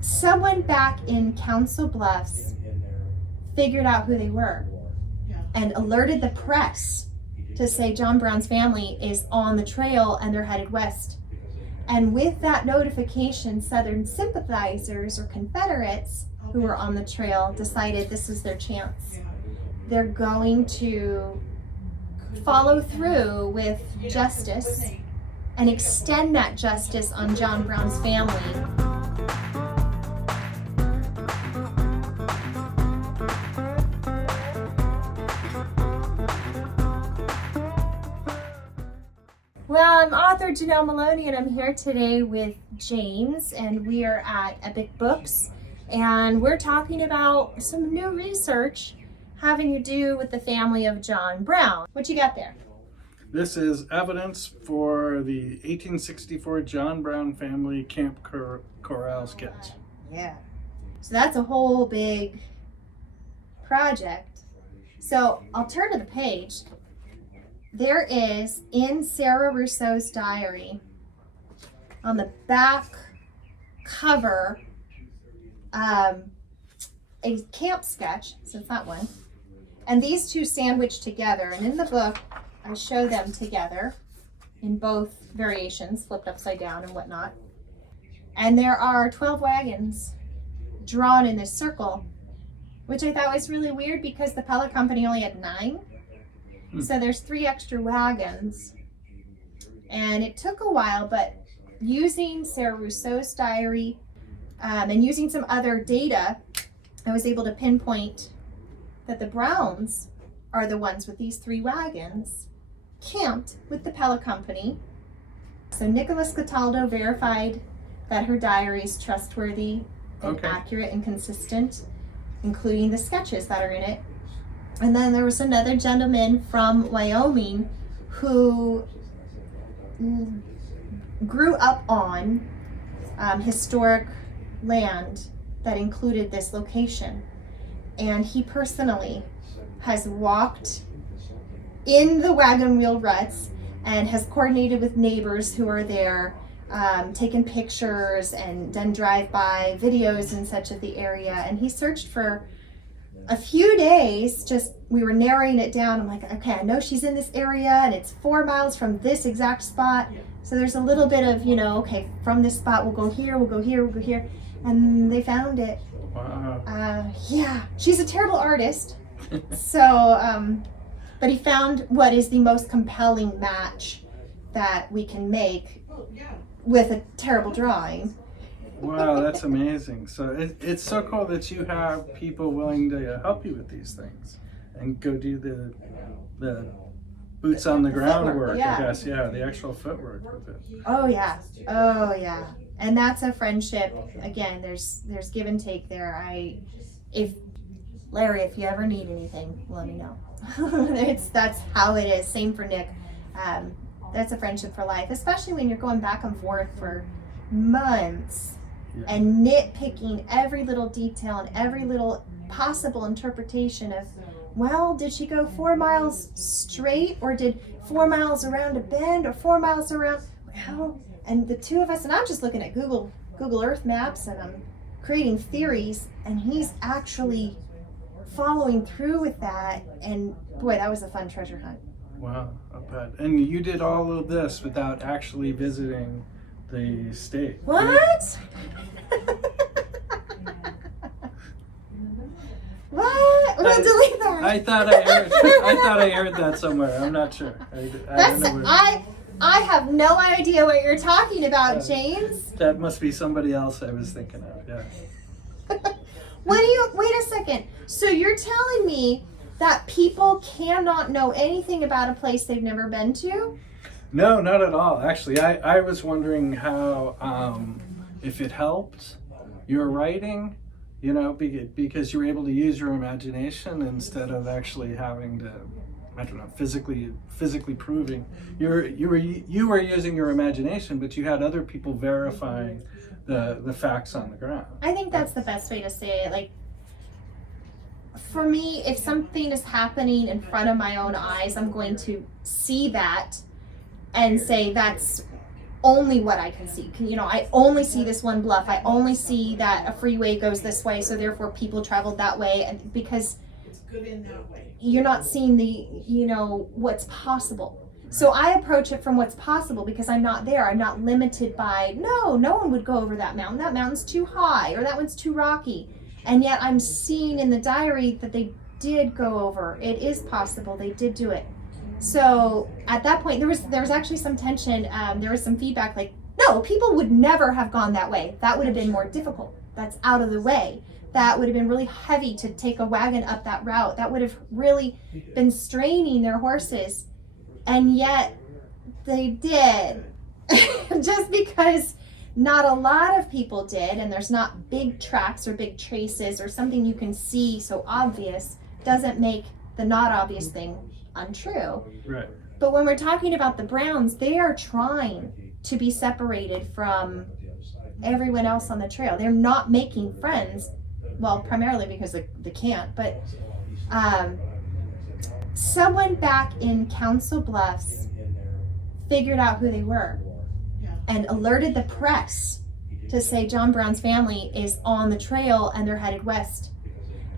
someone back in Council Bluffs figured out who they were and alerted the press to say John Brown's family is on the trail and they're headed west. And with that notification, Southern sympathizers or Confederates who were on the trail decided this was their chance. They're going to follow through with justice and extend that justice on John Brown's family. Well, I'm author Janelle Molony, and I'm here today with James, and we are at Epic Books, and we're talking about some new research having to do with the family of John Brown. What you got there? This is evidence for the 1864 John Brown family camp corral sketch. Yeah. So that's a whole big project. So I'll turn to the page. There is, in Sarah Rousseau's diary, on the back cover, a camp sketch, so it's that one, and these two sandwiched together. And in the book, I show them together in both variations, flipped upside down and whatnot. And there are 12 wagons drawn in this circle, which I thought was really weird because the pellet company only had 9. So there's 3 extra wagons, and it took a while, but using Sarah Rousseau's diary and using some other data, I was able to pinpoint that the Browns are the ones with these 3 wagons camped with the pellet company. So Nicholas Cataldo verified that her diary is trustworthy and accurate and consistent, including the sketches that are in it. And then there was another gentleman from Wyoming who grew up on historic land that included this location. And he personally has walked in the wagon wheel ruts and has coordinated with neighbors who are there, taken pictures and done drive-by videos and such of the area. And he searched for a few days, we were narrowing it down. I'm like, okay, I know she's in this area and it's 4 miles from this exact spot. So there's a little bit of, okay, from this spot, we'll go here, we'll go here, we'll go here. And they found it. Wow. Yeah, she's a terrible artist. So, but he found what is the most compelling match that we can make with a terrible drawing. Wow, that's amazing. So it's so cool that you have people willing to help you with these things and go do the boots on the ground work, yeah. I guess. Yeah, the actual footwork with it. Oh yeah. And that's a friendship. Again, there's give and take there. If you ever need anything, let me know. That's how it is. Same for Nick. That's a friendship for life, especially when you're going back and forth for months. Yeah. And nitpicking every little detail and every little possible interpretation of, well, did she go 4 miles straight, or did 4 miles around a bend, or 4 miles around, well, and the two of us, and I'm just looking at Google Earth maps, and I'm creating theories, and he's actually following through with that, and boy, that was a fun treasure hunt. Wow, I bet. And you did all of this without actually visiting the state. What? What? We'll delete that. I thought I heard that somewhere. I'm not sure. I have no idea what you're talking about, James. That must be somebody else I was thinking of. Yeah. Wait a second. So you're telling me that people cannot know anything about a place they've never been to? No, not at all. Actually, I was wondering how, if it helped your writing, because you were able to use your imagination instead of actually having to, physically proving. You were using your imagination, but you had other people verifying the facts on the ground. I think that's the best way to say it. Like, for me, if something is happening in front of my own eyes, I'm going to see that and say that's only what I can see. You know, I only see this one bluff. I only see that a freeway goes this way, so therefore people traveled that way. And because you're not seeing the, you know, what's possible. So I approach it from what's possible because I'm not there. I'm not limited by, no one would go over that mountain. That mountain's too high, or that one's too rocky. And yet I'm seeing in the diary that they did go over. It is possible. They did do it. So at that point, there was actually some tension. There was some feedback like, no, people would never have gone that way. That would have been more difficult. That's out of the way. That would have been really heavy to take a wagon up that route. That would have really been straining their horses. And yet they did. Just because not a lot of people did, and there's not big tracks or big traces or something you can see so obvious, doesn't make the not obvious thing untrue. Right. But when we're talking about the Browns, they are trying to be separated from everyone else on the trail. They're not making friends. Well, primarily because they can't, but someone back in Council Bluffs figured out who they were and alerted the press to say John Brown's family is on the trail and they're headed west.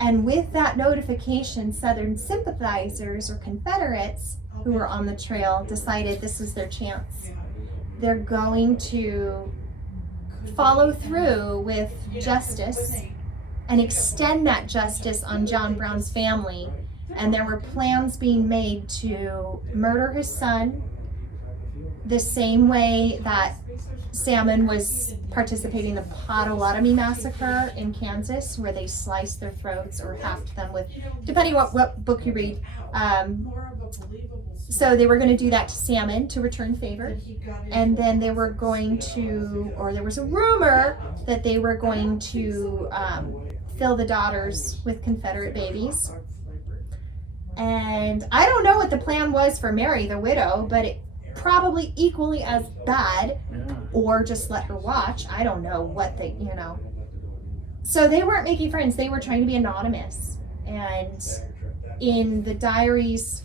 And with that notification, Southern sympathizers or Confederates who were on the trail decided this was their chance. They're going to follow through with justice and extend that justice on John Brown's family. And there were plans being made to murder his son the same way that Salmon was participating in the Potawatomi massacre in Kansas, where they sliced their throats or halved them with, depending on what book you read. So they were going to do that to Salmon to return favor. And then they were going to, or there was a rumor that they were going to fill the daughters with Confederate babies. And I don't know what the plan was for Mary, the widow, but it probably equally as bad, or just let her watch. I don't know what they, you know. So they weren't making friends. They were trying to be anonymous. And in the diaries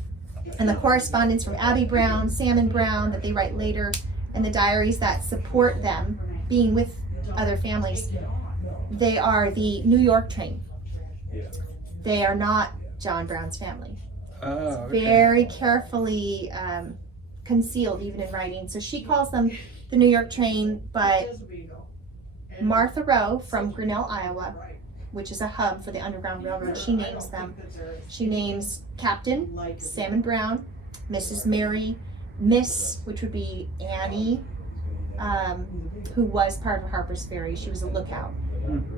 and the correspondence from Abby Brown, Salmon Brown, that they write later, and the diaries that support them being with other families, they are the New York train. They are not John Brown's family. Oh, okay. Very carefully concealed, even in writing. So she calls them the New York train, but Martha Rowe from Grinnell, Iowa, which is a hub for the Underground Railroad, she names them. She names Captain Salmon Brown, Mrs. Mary, Miss, which would be Annie, who was part of Harper's Ferry. She was a lookout.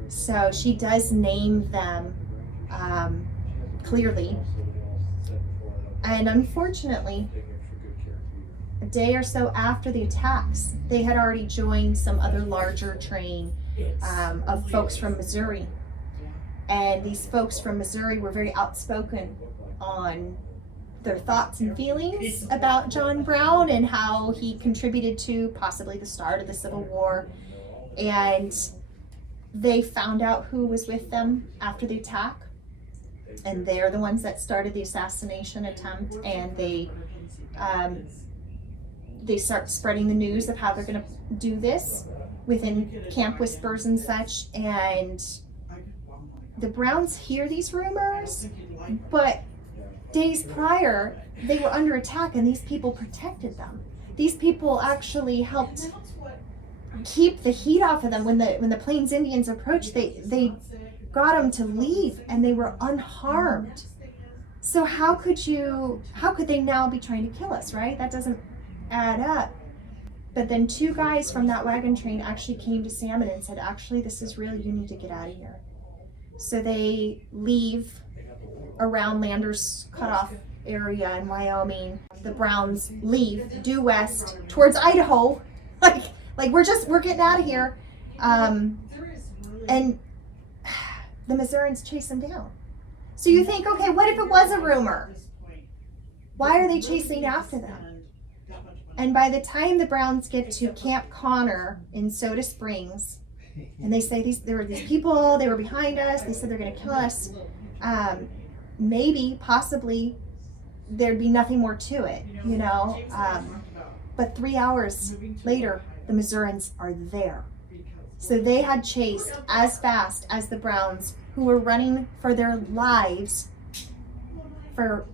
So she does name them clearly. And unfortunately, a day or so after the attacks, they had already joined some other larger train of folks from Missouri. And these folks from Missouri were very outspoken on their thoughts and feelings about John Brown and how he contributed to possibly the start of the Civil War. And they found out who was with them after the attack. And they're the ones that started the assassination attempt, and they start spreading the news of how they're going to do this within camp whispers and such. And the Browns hear these rumors, but days prior they were under attack, and these people protected them. These people actually helped keep the heat off of them. When the Plains Indians approached, they got them to leave, and they were unharmed. So how could they now be trying to kill us, right? That doesn't add up. But then two guys from that wagon train actually came to Salmon and said, actually, this is real, you need to get out of here. So they leave around Landers Cutoff area in Wyoming. The Browns leave due west towards Idaho. like we're getting out of here. And the Missourians chase them down. So you think, okay, what if it was a rumor? Why are they chasing after them? And by the time the Browns get to Camp Connor in Soda Springs, and they say there were these people, they were behind us, they said they're going to kill us, maybe, possibly, there'd be nothing more to it, you know? But 3 hours later, the Missourians are there. So they had chased as fast as the Browns, who were running for their lives for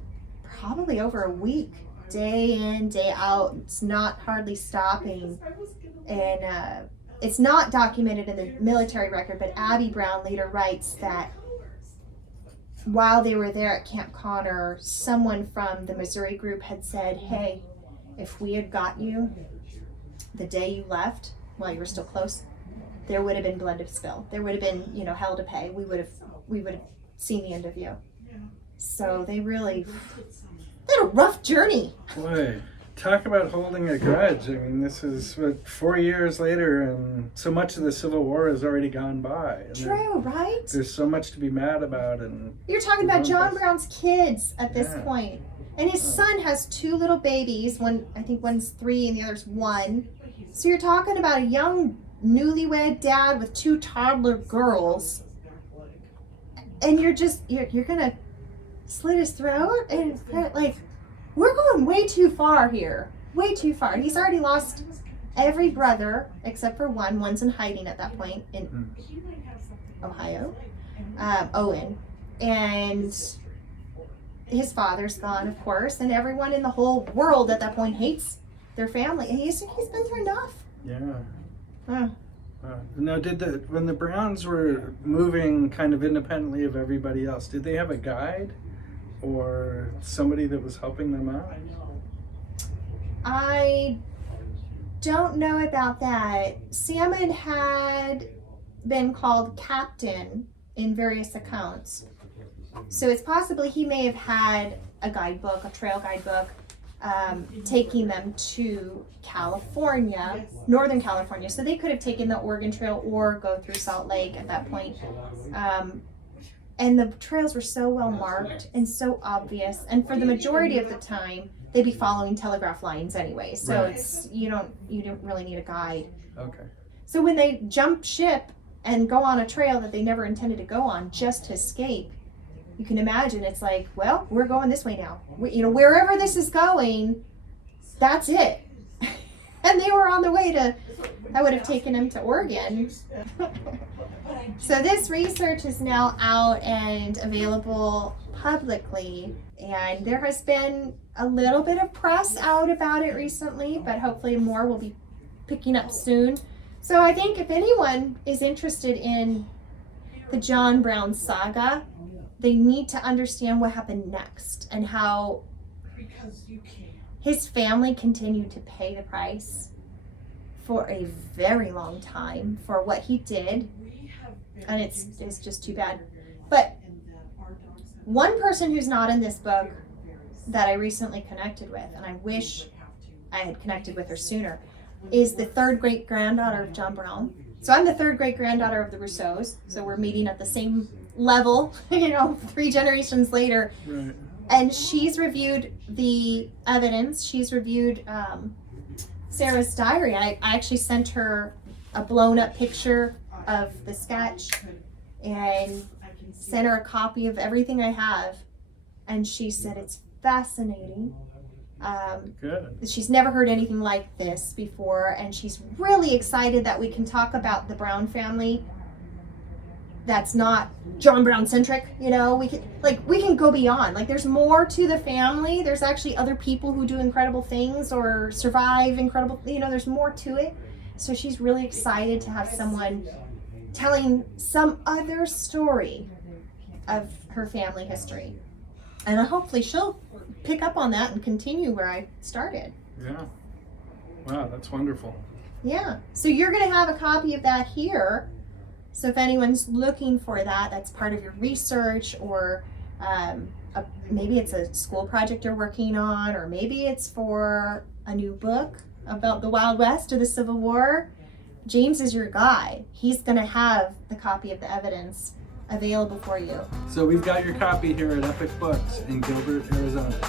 probably over a week, day in, day out. It's not hardly stopping. And it's not documented in the military record, but Abby Brown later writes that while they were there at Camp Connor, someone from the Missouri group had said, hey, if we had got you the day you left, while you were still close, there would have been blood to spill. There would have been, hell to pay. We would have seen the end of you. So they really had a rough journey. Boy, talk about holding a grudge. I mean, this is 4 years later, and so much of the Civil War has already gone by. And True, right? There's so much to be mad about. And you're talking about John Brown's kids at this point. And his son has 2 little babies. I think one's 3 and the other's 1. So you're talking about a young newlywed dad with 2 toddler girls. And you're gonna slit his throat? And we're going way too far here. Way too far. He's already lost every brother except for one. One's in hiding at that point in Ohio. Owen. And his father's gone, of course, and everyone in the whole world at that point hates their family. And he's been through enough. Yeah. Now, when the Browns were moving kind of independently of everybody else, did they have a guide or somebody that was helping them out? I don't know about that. Salmon had been called captain in various accounts. So it's possibly he may have had a guidebook, a trail guidebook, taking them to California, Northern California. So they could have taken the Oregon Trail or go through Salt Lake at that point. And the trails were so well marked and so obvious. And for the majority of the time, they'd be following telegraph lines anyway. So it's you don't really need a guide. Okay. So when they jump ship and go on a trail that they never intended to go on just to escape, you can imagine it's like, well, we're going this way now. Wherever this is going, that's it. And they were on the way to, I would have taken them to Oregon. So this research is now out and available publicly. And there has been a little bit of press out about it recently, but hopefully more will be picking up soon. So I think if anyone is interested in the John Brown saga, they need to understand what happened next and how his family continued to pay the price for a very long time for what he did. And it's just too bad. But one person who's not in this book that I recently connected with, and I wish I had connected with her sooner, is the 3rd great-granddaughter of John Brown. So I'm the 3rd great-granddaughter of the Rousseaus, so we're meeting at the same level, 3 generations later. Right. And she's reviewed the evidence. She's reviewed Sarah's diary. I actually sent her a blown-up picture of the sketch and sent her a copy of everything I have. And she said it's fascinating. Good. She's never heard anything like this before, and she's really excited that we can talk about the Brown family that's not John Brown centric. We can go beyond. There's more to the family. There's actually other people who do incredible things or survive incredible, there's more to it. So she's really excited to have someone telling some other story of her family history. And hopefully she'll pick up on that and continue where I started. Yeah. Wow, that's wonderful. Yeah. So you're going to have a copy of that here. So if anyone's looking for that, that's part of your research, or maybe it's a school project you're working on, or maybe it's for a new book about the Wild West or the Civil War, James is your guy. He's going to have the copy of the evidence available for you. So we've got your copy here at Epic Books in Gilbert, Arizona.